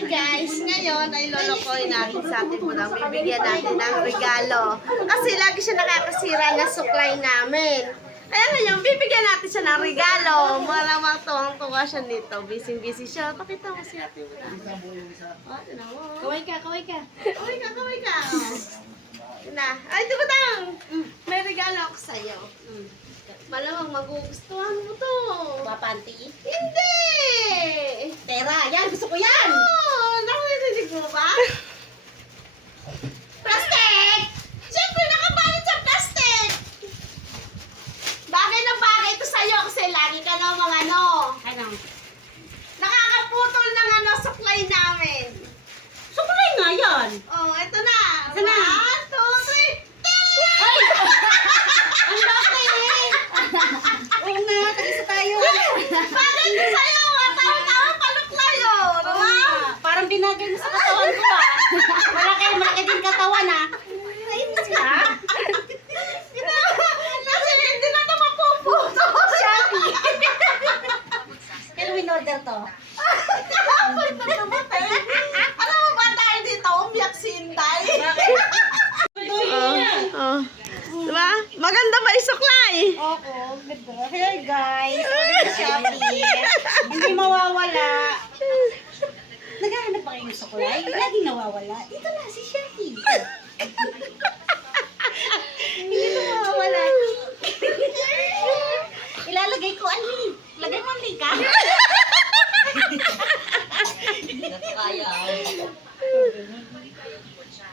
Hi guys! Ngayon ay lolokoy natin sa ating budang. Bibigyan natin ng regalo. Kasi lagi siya nakakasira na suklay namin. Kaya ngayon, bibigyan natin siya ng regalo. Malamang tuwang-tuwa siya nito. Busy-busy siya. Pakita mo si ating budang. O, tinan mo. Kaway ka, kaway ka. Kaway ka, kaway ka. Yun na. Ay, di budang! May regalo ako sa'yo. Malamang magugustuhan mo to. Papanti. Hindi! Pera, yan, gusto ko yan. Oh, nakarinig mo ba? Plastic! Siyempre, nakabalot sa plastic! Bagay na bagay ito sa'yo kasi lagi ka namang Ano? nakakaputol ng suklay namin. Sukulay nga yan. Oh, ito na. Ito na. 1, 2, 3. Ay! Ang laki eh. Oo nga, tag-isa tayo. Bagay ito sa'yo. Tawa-tawa paluklay, oh. Diba? Parang binagay mo sa katawan ko ah. Malaki din katawan ah. Ha? Kasi hindi na ito mapuputo. Shopee. Kailan in-order to? Alam mo ba dahil dito, umiyak si Inday? Diba? Maganda ba isuklay? Oo, ganda. Hey guys, order sa Shopee. Hindi mawawala. Naghahanap ba kayo ng sukulay? Laging nawawala. Dito na, si Shopee. Hindi na mawawala. Ilalagay ko, Ali. Lagay mo ang link, ha?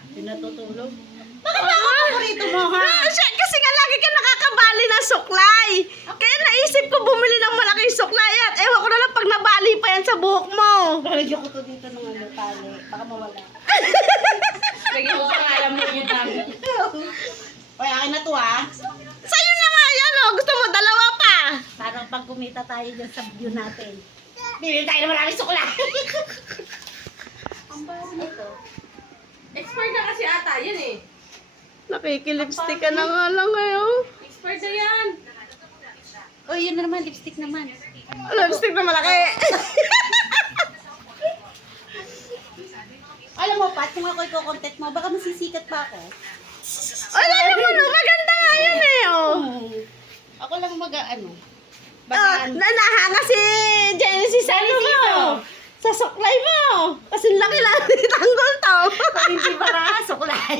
Hindi natutulog. Bakit ba ako paborito mo, ha? Kasi nga lagi ka nakakabali ng suklay. Kaya naisip ko bumili ng malaking suklay at ewan ko na lang pag nabali pa yan sa buhok mo. Lalagyan ko to dito ng tali. Baka mawala. Lagyan ko pangalan mo yung dami. Oy, akin na to, ha? Sa'yo na nga yan, oh. Gusto mo dalawa pa. Parang pag kumita tayo dyan sa view natin. Bibili tayo ng maraming sukulay. Ang bago nito. Expired na kasi ata, yan eh. Nakikilipstick ka na nga lang ngayon. Expired na yan. Oh, yun na naman, lipstick naman. Lipstick na malaki. Alam mo, Pat, kung ako i-contact mo, baka masisikat pa ako. Wala naman, oh. Maganda nga yan eh, oh. Ako lang mag-ano. Nanahanga si Genesis ano mo? Sa suklay mo. Kasi laki lang ni tanggol to. Hindi para sukulay.